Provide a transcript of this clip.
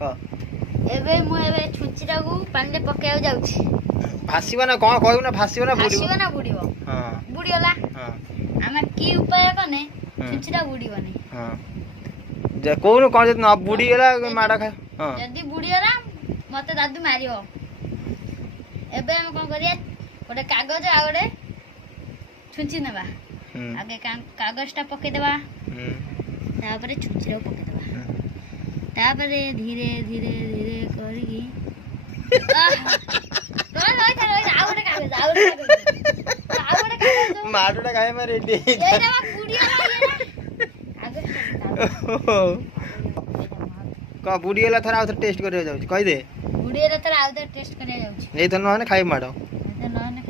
एबे मु एबे छुंचिरा को पानी ले पकाय जाउछि भासीबो ना कोन कहू ना भासीबो ना बुड़ीबो भासीबो ना बुड़ीबो हां बुड़ीला हां आमे की उपाय कने छुंचिरा बुड़ीबोनी हां जे कोन कोन जे न बुड़ी गेला माडा खा हां जदी बुड़ी गेला मते दादू मारियो एबे हम कोन करिया गोटे कागज आ गोटे छुंची नेबा आगे कागज टा पके देबा तापरे छुंचिरा पके देबा तापरे धीरे धीरे धीरे करी माडोटा खाए में रेडी का बुड़ी गेला थरा टेस्ट करे जाउछ कहि दे बुड़ी गेला थरा टेस्ट करे जाउछ ए त न खाइ माडो न